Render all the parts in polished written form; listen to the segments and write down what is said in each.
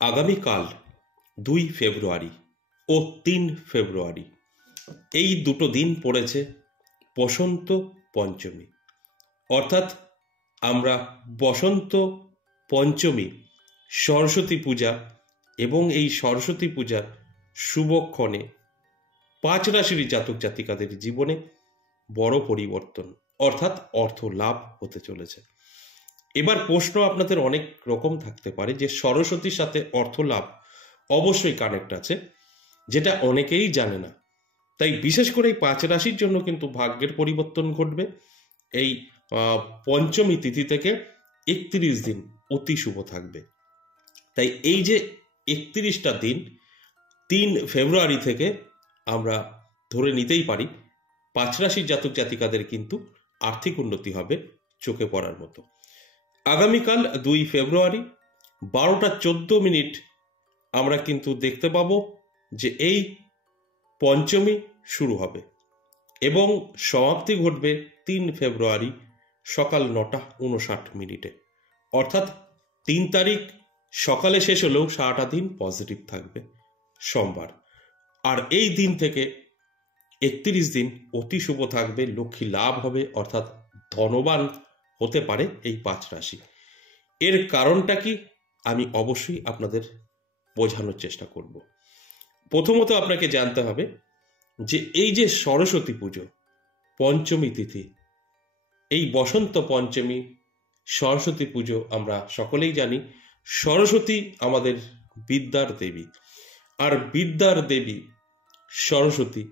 আগামীকাল 2 ফেব্রুয়ারি ও 3 ফেব্রুয়ারি এই দুটো দিন পড়েছে বসন্ত পঞ্চমী। অর্থাৎ আমরা বসন্ত পঞ্চমী সরস্বতী পূজা এবং এই সরস্বতী পূজার শুভক্ষণে 5 রাশির জাতক জাতিকাদের জীবনে বড় পরিবর্তন অর্থাৎ অর্থ লাভ হতে চলেছে। এবার প্রশ্ন আপনাদের অনেক রকম থাকতে পারে যে সরস্বতীর সাথে অর্থ লাভ অবশ্যই কানেক্ট আছে, যেটা অনেকেই জানে না। তাই বিশেষ করে এই 5 রাশির জন্য কিন্তু ভাগ্যের পরিবর্তন ঘটবে। এই পঞ্চমী তিথি থেকে 31 দিন অতি শুভ থাকবে। তাই এই যে 31টা দিন 3 ফেব্রুয়ারি থেকে আমরা ধরে নিতেই পারি 5 রাশির জাতক জাতিকাদের কিন্তু আর্থিক উন্নতি হবে চোখে পড়ার মতো। আগামীকাল 2 ফেব্রুয়ারি 12টা 14 মিনিট আমরা কিন্তু দেখতে পাবো যে এই পঞ্চমী শুরু হবে এবং সমাপ্তি ঘটবে 3 ফেব্রুয়ারি সকাল 9টা 59 মিনিটে। অর্থাৎ 3 তারিখ সকালে শেষ হলেও সারাটা দিন পজিটিভ থাকবে সোমবার। আর এই দিন থেকে 31 দিন অতি শুভ থাকবে, লক্ষ্মী লাভ হবে অর্থাৎ ধনবান হতে পারে এই 5 রাশি। এর কারণটা কি আমি অবশ্যই আপনাদের বোঝানোর চেষ্টা করব। প্রথমত আপনাকে জানতে হবে যে এই যে সরস্বতী পুজো পঞ্চমী তিথি, এই বসন্ত পঞ্চমী সরস্বতী পুজো আমরা সকলেই জানি সরস্বতী আমাদের বিদ্যার দেবী। আর বিদ্যার দেবী সরস্বতী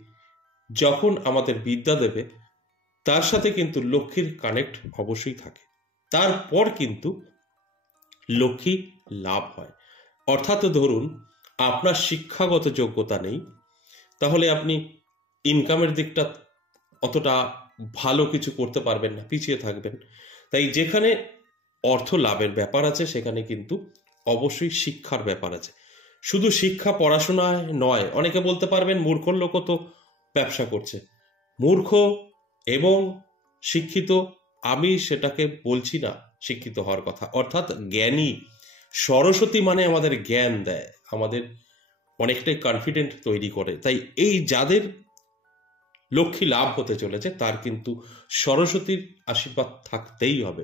যখন আমাদের বিদ্যা দেবে তার সাথে কিন্তু লক্ষ্মীর কানেক্ট অবশ্যই থাকে। তারপর কিন্তু লক্ষ্মী লাভ হয়। অর্থাৎ ধরুন আপনার শিক্ষাগত যোগ্যতা নেই, তাহলে আপনি ইনকামের দিকটা অতটা ভালো কিছু করতে পারবেন না, পিছিয়ে থাকবেন। তাই যেখানে অর্থ লাভের ব্যাপার আছে সেখানে কিন্তু অবশ্যই শিক্ষার ব্যাপার আছে। শুধু শিক্ষা পড়াশোনায় নয়, অনেকে বলতে পারবেন মূর্খর লোকও তো ব্যবসা করছে। মূর্খ এবং শিক্ষিত আমি সেটাকে বলছি না, শিক্ষিত হওয়ার কথা। অর্থাৎ জ্ঞানী, সরস্বতী মানে আমাদের জ্ঞান দেয়, আমাদের অনেকটাই কনফিডেন্ট তৈরি করে। তাই এই যাদের লক্ষ্মী লাভ হতে চলেছে তার কিন্তু সরস্বতীর আশীর্বাদ থাকতেই হবে।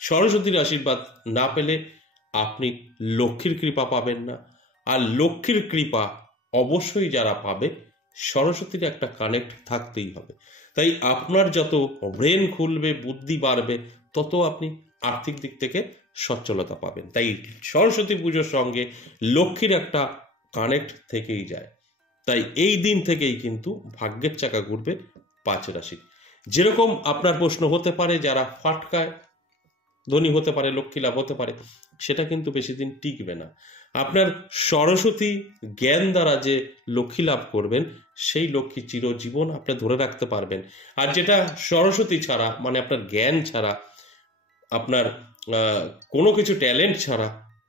সরস্বতীর আশীর্বাদ না পেলে আপনি লক্ষ্মীর কৃপা পাবেন না। আর লক্ষ্মীর কৃপা অবশ্যই যারা পাবে সরস্বতীর একটা কানেক্ট থাকতেই হবে। তাই আপনার যত ব্রেন খুলবে, বুদ্ধি বাড়বে, তত আপনি আর্থিক দিক থেকে সচ্ছলতা পাবেন। তাই সরস্বতী পুজোর সঙ্গে লক্ষ্মীর একটা কানেক্ট থেকেই যায়। তাই এই দিন থেকেই কিন্তু ভাগ্যের চাকা ঘুরবে 5 রাশি। যেরকম আপনার প্রশ্ন হতে পারে যারা ফাটকায় ধনী হতে পারে, লক্ষ্মী লাভ হতে পারে, সেটা কিন্তু বেশি দিন টিকবে না। আপনার সরস্বতী জ্ঞান দ্বারা যে লক্ষ্মী লাভ করবেন সেই লক্ষ্মী চিরজীবন আপনি ধরে রাখতে পারবেন। আর যেটা সরস্বতী ছাড়া মানে আপনার জ্ঞান ছাড়া, আপনার কোনো কিছু ট্যালেন্ট ছাড়া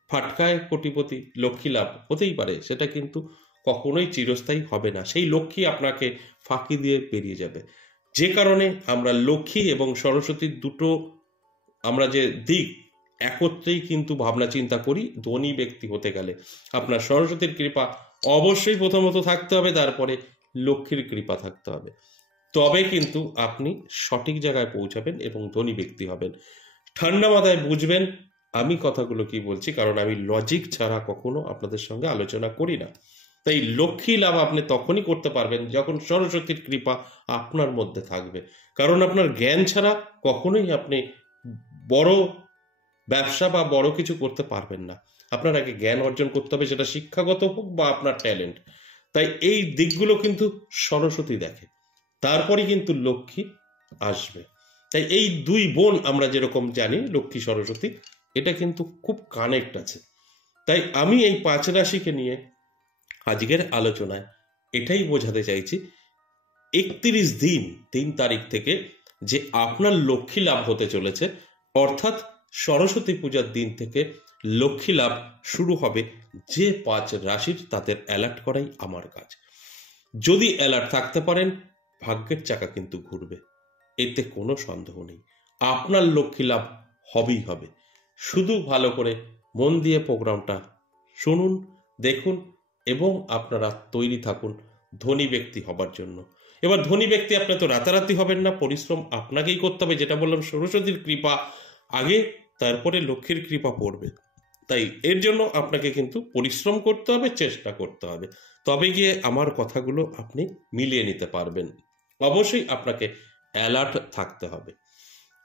ফাটকায় কোটিপতি লক্ষ্মী লাভ হতেই পারে, সেটা কিন্তু কখনোই চিরস্থায়ী হবে না। সেই লক্ষ্মী আপনাকে ফাঁকি দিয়ে বেরিয়ে যাবে। যে কারণে আমরা লক্ষ্মী এবং সরস্বতীর দুটো আমরা যে দিক একত্রেই কিন্তু ভাবনা চিন্তা করি। ধনী ব্যক্তি হতে গেলে আপনার সরস্বতীর কৃপা অবশ্যই প্রথমত থাকতে হবে, তারপরে লক্ষ্মীর কৃপা থাকতে হবে। তবে কিন্তু আপনি সঠিক জায়গায় পৌঁছাবেন এবং ধনী ব্যক্তি হবেন। ঠান্ডা মাথায় বুঝবেন আমি কথাগুলো কি বলছি, কারণ আমি লজিক ছাড়া কখনো আপনাদের সঙ্গে আলোচনা করি না। তাই লক্ষ্মী লাভ আপনি তখনই করতে পারবেন যখন সরস্বতীর কৃপা আপনার মধ্যে থাকবে। কারণ আপনার জ্ঞান ছাড়া কখনোই আপনি বড় ব্যবসা বা বড় কিছু করতে পারবেন না। আপনার আগে জ্ঞান অর্জন করতে হবে, সেটা শিক্ষাগত হোক বা আপনার ট্যালেন্ট। তাই এই দিকগুলো কিন্তু সরস্বতী দেখে, তারপরে কিন্তু লক্ষ্মী আসবে। তাই এই দুই বোন আমরা যেরকম জানি লক্ষ্মী সরস্বতী, এটা কিন্তু খুব কানেক্ট আছে। তাই আমি এই 5 রাশিকে নিয়ে আজকের আলোচনায় এটাই বোঝাতে চাইছি 31 দিন 3 তারিখ থেকে যে আপনার লক্ষ্মী লাভ হতে চলেছে। অর্থাৎ সরস্বতী পূজার দিন থেকে লক্ষ্মী লাভ শুরু হবে। যে 5 রাশির তাদের অ্যালার্ট করাই আমার কাজ। যদি অ্যালার্ট থাকতে পারেন ভাগ্যের চাকা কিন্তু ঘুরবে, এতে কোনো সন্দেহ নেই। আপনার লক্ষ্মী লাভ হবেই হবে। শুধু ভালো করে মন দিয়ে প্রোগ্রামটা শুনুন, দেখুন এবং আপনারা তৈরি থাকুন ধনী ব্যক্তি হবার জন্য। এবার ধনী ব্যক্তি আপনি তো রাতারাতি হবেন না, পরিশ্রম আপনাকেই করতে হবে। যেটা বললাম, সরস্বতীর কৃপা আগে, তারপরে লক্ষ্মীর কৃপা পড়বে। তাই এর জন্য আপনাকে কিন্তু পরিশ্রম করতে হবে, চেষ্টা করতে হবে, তবে গিয়ে আমার কথাগুলো আপনি মিলিয়ে নিতে পারবেন। অবশ্যই আপনাকে অ্যালার্ট থাকতে হবে।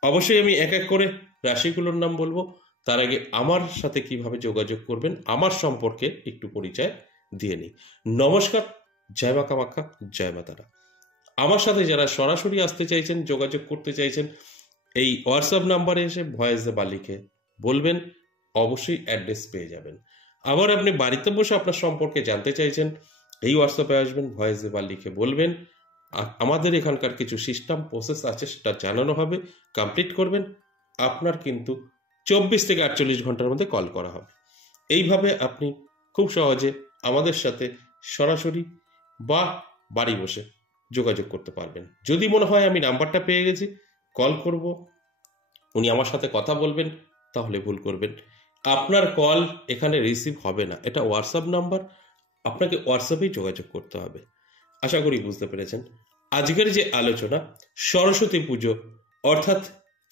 অবশ্যই আমি এক এক করে রাশিগুলোর নাম বলবো। তার আগে আমার সাথে কিভাবে যোগাযোগ করবেন, আমার সম্পর্কে একটু পরিচয় দিয়ে নিই। নমস্কার, জয় মা কামাখ্যা, জয় মা তারা। আমার সাথে যারা সরাসরি আসতে চাইছেন, যোগাযোগ করতে চাইছেন, এই হোয়াটসঅ্যাপ নাম্বারে এসে ভয়েস বা লিখে বলবেন, অবশ্যই অ্যাড্রেস পেয়ে যাবেন। আবার আপনি বাড়িতে বসে আপনার সম্পর্কে জানতে চাইছেন, এই হোয়াটসঅ্যাপে আসবেন, ভয়েস বা লিখে বলবেন। আমাদের এখানকার কিছু সিস্টেম প্রসেস আছে, সেটা জানানো হবে, কমপ্লিট করবেন। আপনার কিন্তু 24 থেকে 48 ঘন্টার মধ্যে কল করা হবে। এইভাবে আপনি খুব সহজে আমাদের সাথে সরাসরি বা বাড়ি বসে যোগাযোগ করতে পারবেন। যদি মনে হয় আমি নাম্বারটা পেয়ে গেছি, কল করব, উনি আমার সাথে কথা বলবেন, তাহলে ভুল করবেন। আপনার কল এখানে রিসিভ হবে না। এটা হোয়াটসঅ্যাপ নাম্বার, আপনাকে হোয়াটসঅ্যাপেই যোগাযোগ করতে হবে। আশা করি বুঝতে পেরেছেন। আজকের যে আলোচনা, সরস্বতী পুজো অর্থাৎ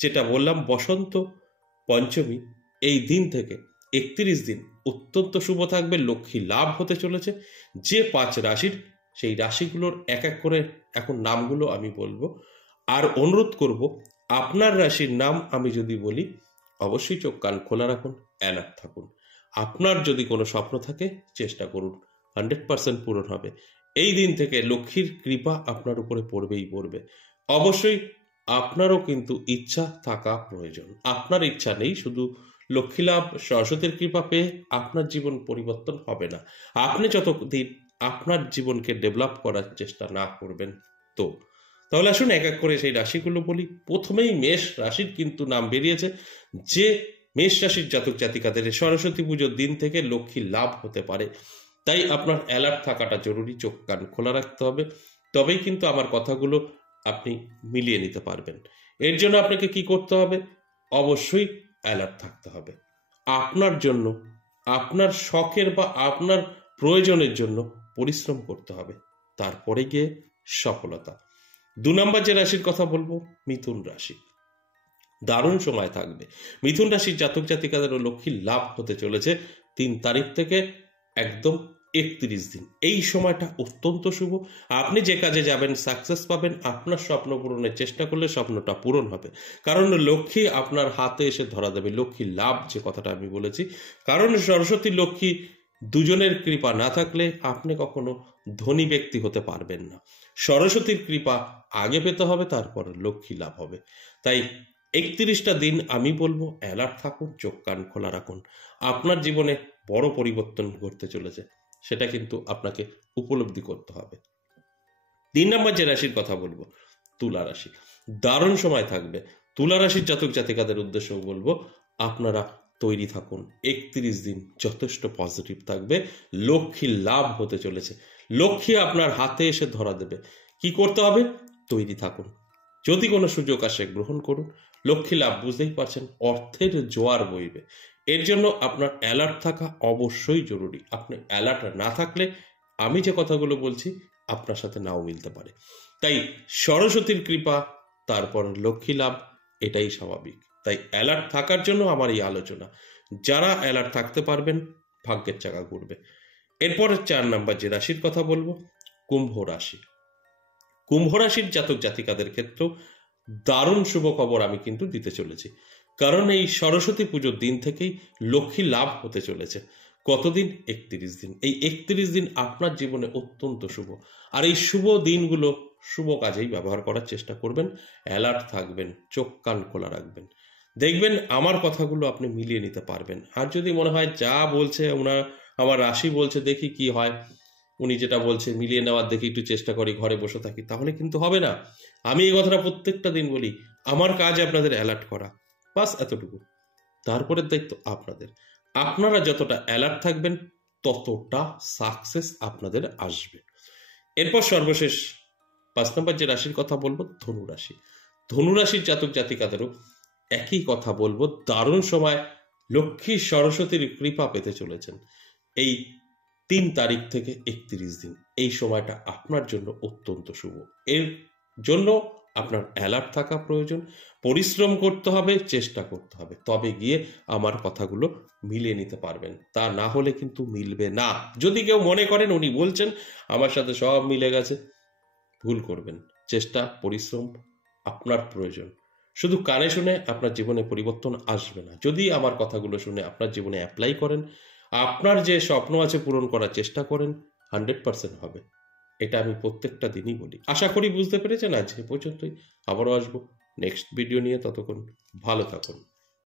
যেটা বললাম বসন্ত পঞ্চমী, এই দিন থেকে 31 দিন অত্যন্ত শুভ থাকবে। লক্ষ্মী লাভ হতে চলেছে। যে 5 রাশির, সেই রাশিগুলোর এক এক করে এখন নামগুলো আমি বলবো। আর অনুরোধ করব, আপনার রাশির নাম আমি যদি বলি, অবশ্যই চোখ কান খোলা রাখুন, অ্যালার্ট থাকুন। আপনার যদি কোনো স্বপ্ন থাকে, চেষ্টা করুন, 100% পূরণ হবে। এই দিন থেকে লক্ষ্মীর কৃপা আপনার উপরে পড়বেই পড়বে। অবশ্যই আপনারও কিন্তু ইচ্ছা থাকা প্রয়োজন। আপনার ইচ্ছা নেই, শুধু লক্ষ্মী লাভ, সরস্বতীর কৃপা পেয়ে আপনার জীবন পরিবর্তন হবে না। আপনি যতদিন আপনার জীবনকে ডেভেলপ করার চেষ্টা না করবেন। তাহলে আসুন এক এক করে সেই রাশিগুলো বলি। প্রথমেই মেষ রাশির কিন্তু নাম বেরিয়েছে। যে মেষ রাশির জাতক জাতিকাদের সরস্বতী পুজোর দিন থেকে লক্ষ্মী লাভ হতে পারে, তাই আপনার অ্যালার্ট থাকাটা জরুরি। চোখ কান খোলা রাখতে হবে, তবেই কিন্তু আমার কথাগুলো আপনি মিলিয়ে নিতে পারবেন। এর জন্য আপনাকে কি করতে হবে? অবশ্যই অ্যালার্ট থাকতে হবে। আপনার জন্য, আপনার শখের বা আপনার প্রয়োজনের জন্য পরিশ্রম করতে হবে, তারপরে গিয়ে সফলতা। 2 নম্বর যে রাশির কথা বলবো, মিথুন রাশি। দারুণ সময় থাকবে। মিথুন রাশির জাতক জাতিকাদেরও লক্ষ্মী লাভ হতে চলেছে 3 তারিখ থেকে একদম 31 দিন। এই সময়টা অত্যন্ত শুভ। আপনি যে কাজে যাবেন সাকসেস পাবেন। আপনার স্বপ্ন পূরণের চেষ্টা করলে স্বপ্নটা পূরণ হবে, কারণ লক্ষ্মী আপনার হাতে এসে ধরা দেবে। লক্ষ্মী লাভ যে কথাটা আমি বলেছি, কারণ সরস্বতী লক্ষ্মী দুজনের কৃপা না থাকলে আপনি কখনো ধনী ব্যক্তি হতে পারবেন না। সরস্বতীর কৃপা আগে পেতে হবে, তারপর লক্ষ্মী লাভ হবে। তাই 31টা দিন আমি বলবো অ্যালার্ট থাকুন, চোখ কান খোলা রাখুন। আপনার জীবনে বড় পরিবর্তন ঘটতে চলেছে, সেটা কিন্তু আপনাকে উপলব্ধি করতে হবে। 3 নম্বর যে রাশির কথা বলবো, তুলা রাশি। দারুণ সময় থাকবে। তুলা রাশির জাতক জাতিকাদের উদ্দেশ্যে বলবো, আপনারা তৈরি থাকুন। 31 দিন যথেষ্ট পজিটিভ থাকবে। লক্ষ্মী লাভ হতে চলেছে। লক্ষ্মী আপনার হাতে এসে ধরা দেবে। কি করতে হবে? তৈরি থাকুন। যদি কোনো সুযোগ আসে গ্রহণ করুন। লক্ষ্মী লাভ বুঝতেই পারছেন, অর্থের জোয়ার বইবে। এর জন্য আপনার অ্যালার্ট থাকা অবশ্যই জরুরি। আপনি অ্যালার্ট না থাকলে আমি যে কথাগুলো বলছি আপনার সাথে নাও মিলতে পারে। তাই সরস্বতীর কৃপা, তারপর লক্ষ্মী লাভ, এটাই স্বাভাবিক। তাই অ্যালার্ট থাকার জন্য আমার এই আলোচনা। যারা অ্যালার্ট থাকতে পারবেন, ভাগ্যের চাকা ঘুরবে। এরপরে 4 নম্বর যে রাশির কথা বলবো, কুম্ভ রাশি। কুম্ভ রাশির জাতক জাতিকাদের ক্ষেত্রেও দারুণ শুভ খবর আমি কিন্তু দিতে চলেছি, কারণ এই সরস্বতী পুজোর দিন থেকেই লক্ষ্মী লাভ হতে চলেছে। কতদিন? 31 দিন। এই 31 দিন আপনার জীবনে অত্যন্ত শুভ। আর এই শুভ দিনগুলো শুভ কাজেই ব্যবহার করার চেষ্টা করবেন। অ্যালার্ট থাকবেন, চোখ কান খোলা রাখবেন। দেখবেন আমার কথাগুলো আপনি মিলিয়ে নিতে পারবেন। আর যদি মনে হয় যা বলছে আমার রাশি বলছে, দেখি কি হয়, উনি যেটা বলছে মিলিয়ে নেওয়ার, দেখি একটু চেষ্টা করি, ঘরে বসে থাকি, তাহলে কিন্তু হবে না। আমি এই কথাটা প্রত্যেকটা দিন বলি। আমার কাজ আপনাদের অ্যালার্ট করা, বাস এতটুকু। তারপরের দায়িত্ব আপনাদের। আপনারা যতটা অ্যালার্ট থাকবেন, ততটা সাকসেস আপনাদের আসবে। এরপর সর্বশেষ 5 নম্বর যে রাশির কথা বলবো, ধনু রাশি। ধনু রাশির জাতক জাতিকাদেরও একই কথা বলবো। দারুণ সময়, লক্ষ্মী সরস্বতীর কৃপা পেতে চলেছেন। এই 3 তারিখ থেকে 31 দিন, এই সময়টা আপনার জন্য অত্যন্ত শুভ। এর জন্য আপনার অ্যালার্ট থাকা প্রয়োজন, পরিশ্রম করতে হবে, চেষ্টা করতে হবে, তবে গিয়ে আমার কথাগুলো মিলিয়ে নিতে পারবেন। তা না হলে কিন্তু মিলবে না। যদি কেউ মনে করেন উনি বলছেন আমার সাথে সব মিলে গেছে, ভুল করবেন। চেষ্টা, পরিশ্রম আপনার প্রয়োজন। শুধু কানে শুনে আপনার জীবনে পরিবর্তন আসবে না। যদি আমার কথাগুলো শুনে আপনার জীবনে অ্যাপ্লাই করেন, আপনার যে স্বপ্ন আছে পূরণ করার চেষ্টা করেন, 100% হবে। এটা আমি প্রত্যেকটা দিনই বলি। আশা করি বুঝতে পেরেছেন। আজকে পর্যন্তই, আবারও আসবো নেক্সট ভিডিও নিয়ে। ততক্ষণ ভালো থাকুন।